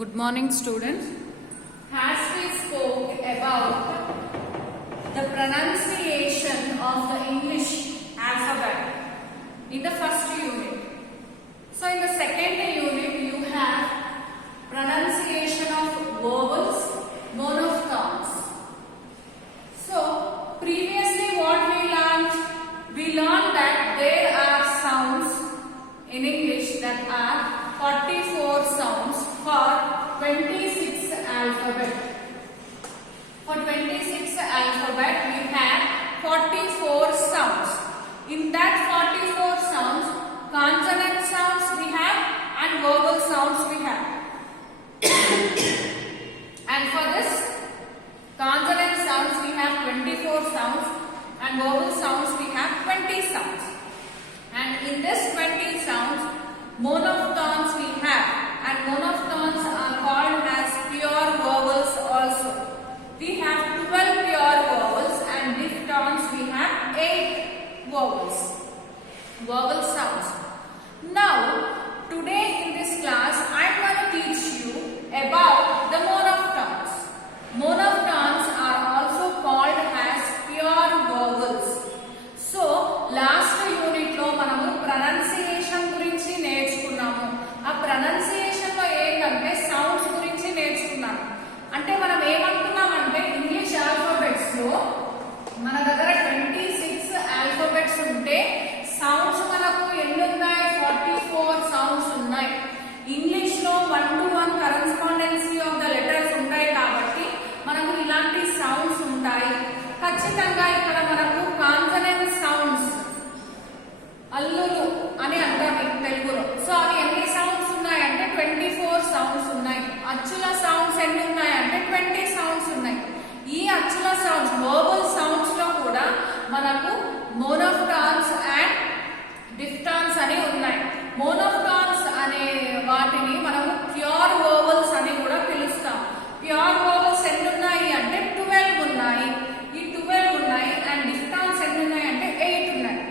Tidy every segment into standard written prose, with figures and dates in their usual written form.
Good morning, students. As we spoke about the pronunciation of the English alphabet in the first unit. So in the second unit, you have pronunciation of vowels, monophthongs. So previously what we learned? We learned that there are sounds in English that are 44 sounds for 26 alphabet. For 26 alphabet, we have 44 sounds. In that 44 sounds, consonant sounds we have and vowel sounds we have. And for this consonant sounds, we have 24 sounds and vowel sounds we have 20 sounds. And in this 20 sounds, monophthongs we have, and monophthongs are called as pure vowels also. We have 12 pure vowels and diphthongs we have 8 vowels, vowel sounds. Now, today in this class, I am going to teach you about the monophthongs. Monophthongs are also called as pure vowels. So, last unit lo manamu pronunciation gurinchi నేర్చుకున్నాము. ఆ pronunciation లో ఏంటంటే sounds గురించి నేర్చుకున్నాము. అంటే మనం ఏమంటున్నామంటే English alphabets లో మన దగ్గర 26 ఆల్ఫాబెట్స్ ఉంటే సౌండ్స్ మనకు ఎన్ని ఉన్నాయి? 44 సౌండ్స్ ఉన్నాయి. ఇంగ్లీష్ లో 1 to 1 కరెస్పాండెన్సీ ఆఫ్ ద లెటర్స్ ఉంటాయి కాబట్టి మనకు ఇలాంటి సౌండ్స్ ఉంటాయి. ఖచ్చితంగా ఇక్కడ మనకు కాన్సనెంట్ సౌండ్స్ అల్లులు అని అంటారు తెలుగులో. సో అవి ఎన్ని సౌండ్స్ ఉన్నాయంటే 24 సౌండ్స్ ఉన్నాయి. అచ్చుల సౌండ్స్ ఎన్ని ఉన్నాయంటే 20 సౌండ్స్ ఉన్నాయి. ఈ అచ్చుల సౌండ్స్ వోవెల్ సౌండ్స్ లో కూడా మనకు మోనోఫ్థాన్స్ అండ్ డిఫ్థాన్స్ అని ఉన్నాయి. మోనోఫ్థాన్స్ అనే వాటిని మనము ప్యూర్ వోవెల్స్ అని కూడా పిలుస్తాం. ప్యూర్ వోవెల్స్ ఎన్ని ఉన్నాయి అంటే 12 ఉన్నాయి. ఈ 12 ఉన్నాయి అండ్ డిఫ్థాన్స్ ఎన్ని ఉన్నాయి అంటే 8 ఉన్నాయి.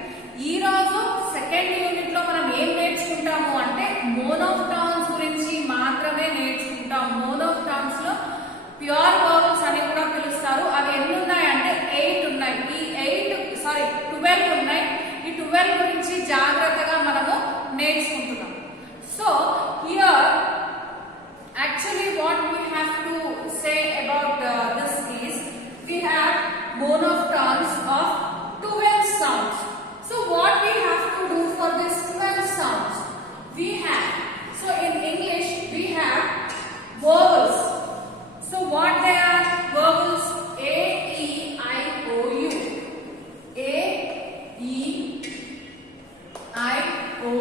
ఈ రోజు సెకండ్ యూనిట్ లో మనం ఏం నేర్చుకుంటాము అంటే మోనోఫ్థాన్స్ గురించి మాత్రమే నేర్చుకుంటాం. మోనోఫ్థాన్స్ లో ప్యూర్ వోవెల్స్ అని కూడా పిలుస్తారు. అవి ఎన్ని ఉన్నాయి అంటే 8 ఉన్నాయి. ఈ 12 ఉన్నాయి. ఈ 12 గురించి జాగ్రత్తగా మనము నేర్చుకుంటున్నాం. So here actually what we have to say about this is we have monophthongs of 12 sounds. So what we have to do for this 12 sounds? We have, so in English we have vowels. So what they are? Vowels A, E, I, O, U. A, E, I, O,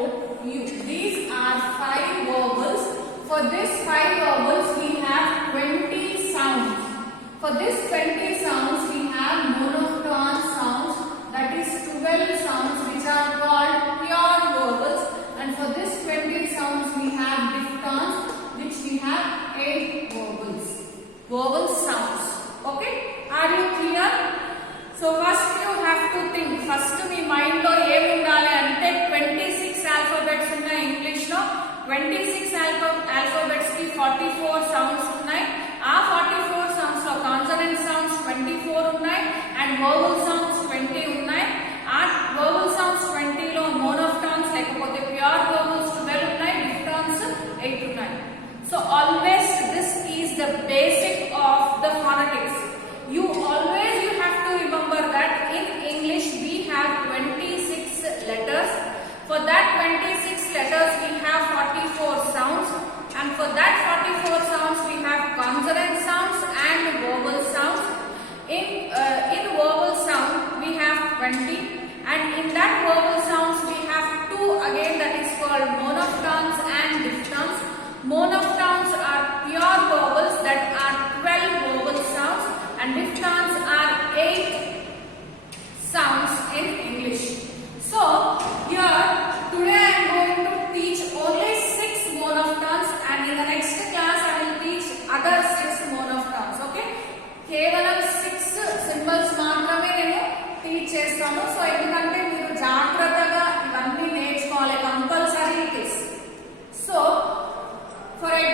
U. These are 5 vowels. For this 5 vowels we have 20 sounds. For this 20 sounds we have monophthong sounds, that is 12 sounds which are called pure vowels, and for this 20 sounds we have diphthongs which we have 8 vowels. Vowel sounds. Okay? Are you clear? So first you have to think. First me mind లో ఏం ఉండాలి అంటే 26 alphabets ఉన్నాయి English లో. 26 alphabets కి 44 sounds ఉన్నాయి. ఆ 44 sounds లో కాన్సనెంట్ సౌండ్స్ 24 ఉన్నాయి అండ్ వోవెల్ సౌండ్స్ 20 ఉన్నాయి. ఆ వోవెల్ సౌండ్స్ 20 లో మోనోఫ్థాన్స్ లేకపోతే ప్యూర్ వోవెల్స్ 12 ఉన్నాయి, డిఫ్థాన్స్ 8 ఉన్నాయి. So always this is the basic of the phonetics. You have to remember that in English we have 26 letters. For that 26 letters we have 44 sounds, and for that 44 sounds we have consonant sounds and vowel sounds. In vowel sound we have 20, and in that vowel sounds we have 2 again, that is called monophthongs and diphthongs. Monophthongs are pure vowels that are 12 vowel sounds, and diphthongs are 8 sounds in English. So here today I am going to teach only 6 monophthongs, and in the next class I will teach other 6 monophthongs. Okay? కేవలం 6 symbols మాత్రమే నేను teach చేస్తాను. So ఎందుకంటే మీరు జాగ్రత్తగా ఇవన్నీ నేర్చుకోవాలి, compulsory it is. So for example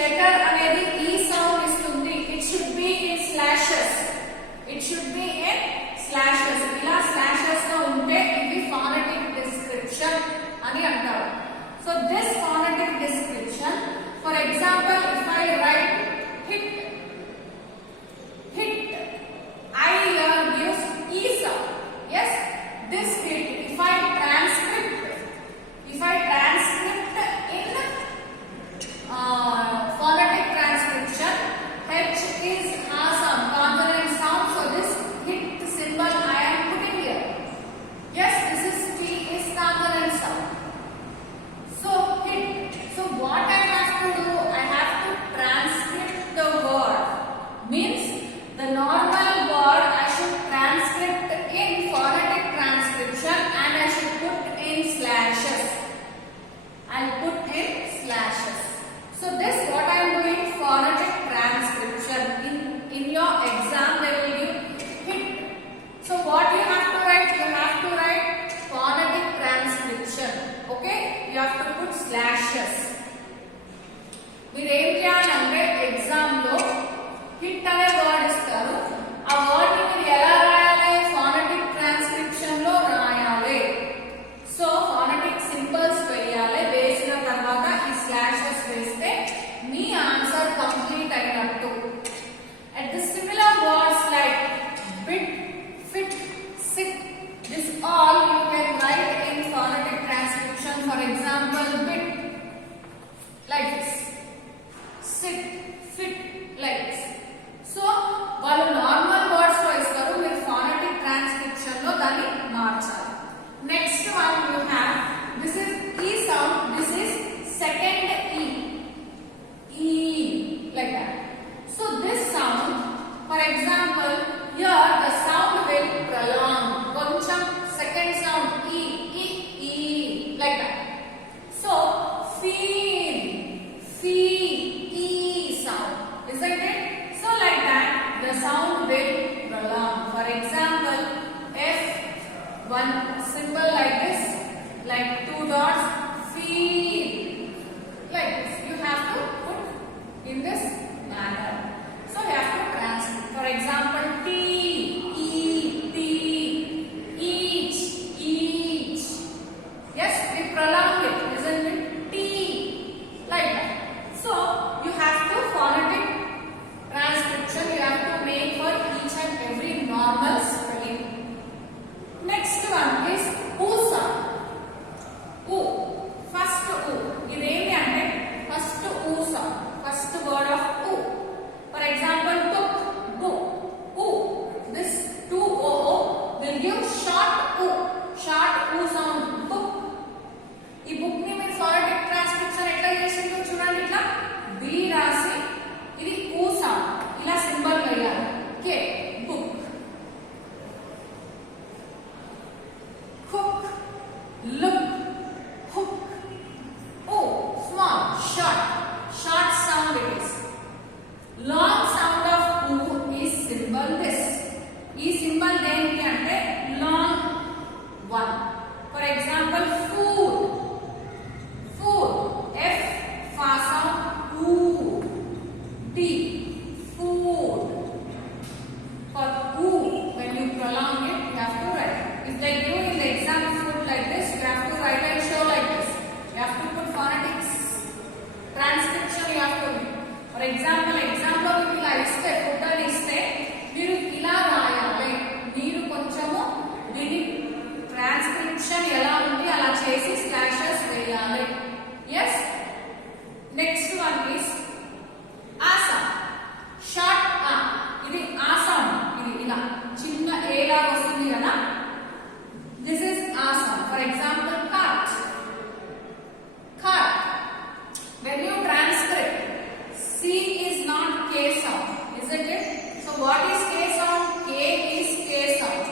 letter అనేది e sound ఇస్తుంది. It should be in slashes. It should be in slashes. ఇలా slashes గా ఉంటే ఇది phonetic description అని అంటారు. So this phonetic description, for example, if I write hit, I gives e sound. Yes, this hit. If I transcript in phonetic transcription, H is ha sound, consonant sound. So this hit symbol I am putting here. Yes, this is T is consonant sound. So hit. So what I have to do? I have to transcript the word. Means the normal word I should transcript in phonetic transcription and I should put in slashes. I'll put in slashes. So this what I am doing, phonetic transcription. In your exam they will give hit. So what you have to write? You have to write phonetic transcription. Okay? You have to put slashes. మీరు ఏం చేయాలంటే exam లో hit అనే word ఇస్తారు. ఆ word ని మీరు ఎలా రాయాలి? ఫోనెటిక్ ట్రాన్స్క్రిప్షన్ లో రాయాలి. సో ఫోనెటిక్ సింబల్స్ వేయాలి. వేసిన తర్వాత ఈ స్లాషెస్ వేస్తే మీ ఆన్సర్ కంప్లీట్ అయినట్టు. At the similar words like bit, fit, sit, this all you can write in phonetic transcription. For example, bit like this, sit, fit like this. So వాళ్ళు normal words లో ఇస్తారు, మీరు phonetic transcription లో దాన్ని మార్చాలి. Next one you have, this is ఈ sound, this is second ఈ, ఈ like that. So this sound, for example, here the sound will prolong. కొంచెం second sound e, like that. So feel, e sound, isn't it? So like that the sound will prolong. For example, if one symbol like this, like two dots, feel like this, you have to put in this manner. So you have to translate. For example, T, E, T, each. Yes, we prolong it, isn't it? T, like that. So you have to phonetic transcription. You have to make for each and every normal spelling. Next one is U sound. U, first U. ఇదేమి అంటే first U sound. First word of U. For example, took, book, U. This 2oo will give short U sound. Book. ఈ book ని మీరు phonetic transcription ఎట్లా చేసిందో చూడండి. ఇట్లా B రాసి ఇది U sound ఇలా సింబల్ వేయాలి. Okay, book. Cook, look, hook. O, small, short sound it is. Long sound of U is symbol this. ఈ సింబల్ దేనికి అంటే long one. For example, food, F, fa sound, U, D, food. For U, when you prolong it, you have to write. If they give in the exam food like this, you have to write and show like this. You have to put phonetics transcription. You have to. For example, లో మీకు ఇలా ఇస్తే, food అని ఇస్తే మీరు ఇలా రాయాలి. మీరు కొంచెము దీని ట్రాన్స్క్రిప్షన్ ఎలా ఉంది అలా చేసి స్లాషెస్ వేయాలి. Yes. Next one is Assam. Short ఆ, ఇది ఆసాం. ఇది ఇలా చిన్న ఏ లాగా వస్తుంది కదా. This is Assam. For example, cart. When you transcript, C is not K sound, isn't it? So what is K sound? K is K sound.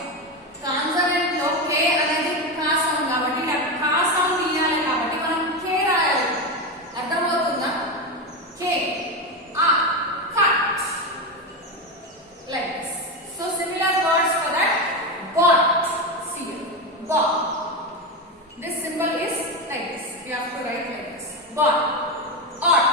Consonant lo K అనేది K sound కాబట్టి K sound ఇయ్యాలి కాబట్టి మనం K రాయాలి. అర్థమవుతుందా? K, A, cut. Like this. So similar words for that. Bought. See, bought. This symbol is like this. You have to write like this. Bought. Out.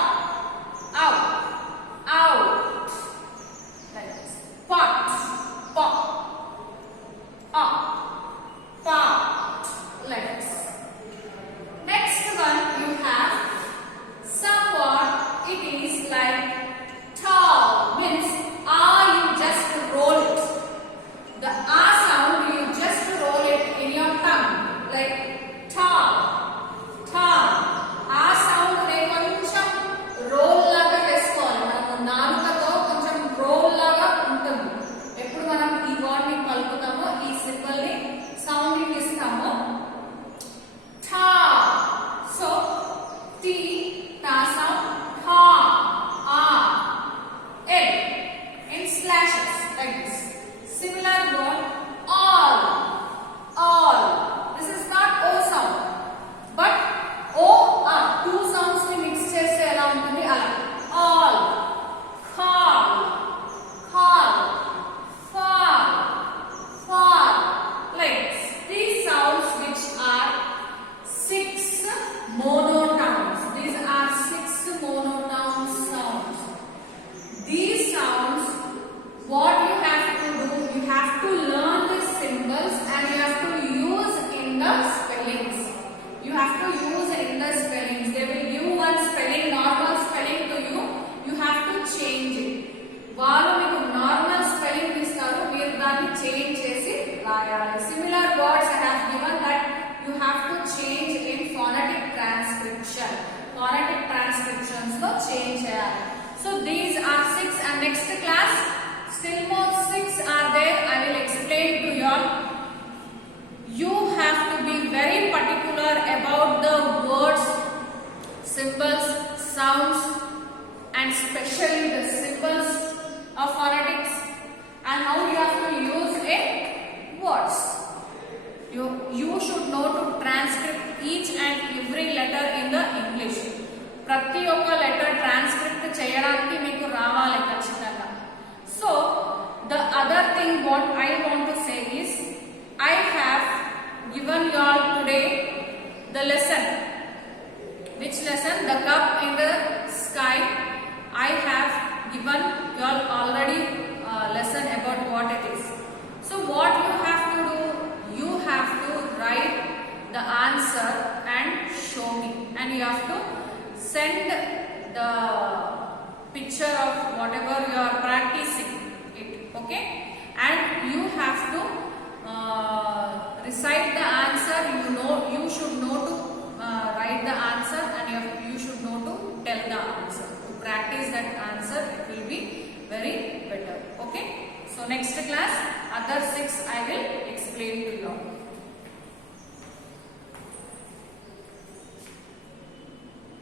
next class, still more 6 are there. I will explain to you all. You have to be very particular about the words, symbols, sounds, and especially the symbols of phonetics, and how you have to use a words. You should know to transcript each and every letter in the English. ప్రతి ఒక్క letter transcript చేయడానికి మీకు రావాలి ఖచ్చితంగా. So the other thing what I want to say is, I have given you all today the lesson. Which lesson? The cup in the sky. I have given you all already lesson about what it is. So what you have to do, you have to write the answer and show me, and you have to send the picture of whatever you are practicing it, okay? And you have to recite the answer. You should know to write the answer, and you should know to tell the answer. To practice that answer, it will be very better, okay? So next class, other 6 I will explain to you.